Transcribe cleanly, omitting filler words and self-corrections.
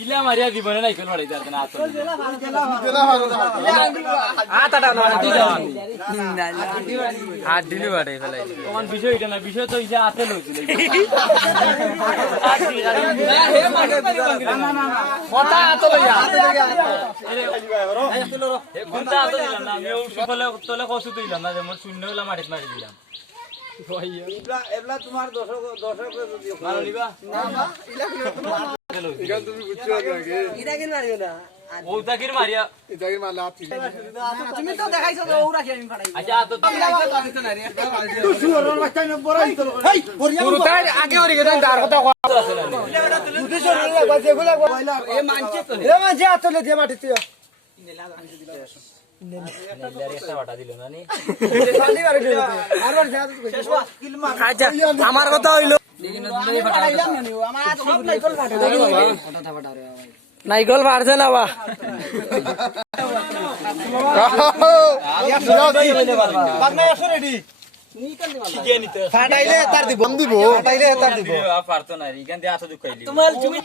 ইলা মারিয়া জীবনে নাই কোন মারি যার না আসল হাত দিলে বাড়ে ফেলাই কোন বিষয় এটা না বিষয় তো ইলা আতে লইছিল কথা আতে লইয়া কথা আতে দিলাম না আমি সফলে তোলে কষ্ট দিলাম না যেমন শূন্য হলা মারিত মারি দিলাম এবলা তোমার দর্শক যদি ভালো নিবা না না ইলা তুমি বুঝছো আগে ইটা কিন মারিও না ও তাকির মারিয়া ইদাগি মালা আছি তুমি তো দেখাইছো ও রাখি আমি ফাটাই আচ্ছা তো তুই সুরন বাচ্চা না বড়াই তো হেই পুরুতাই আগে ওরি গেছে দার কথা আছে না তুই সুরন লাগবা যেগুলা এ মানছে তো এ মাঝে আতলে দিয়ে মাটিতে একটা বাটা দিল না নি আচ্ছা আমার কথা হইলো নাইকল পারছে না বা ফাটাইলে তার দিব দিব ফাটাইলে তার দিব পারতো না এখান দিয়ে আছো দুখাইলি তোমার তুমি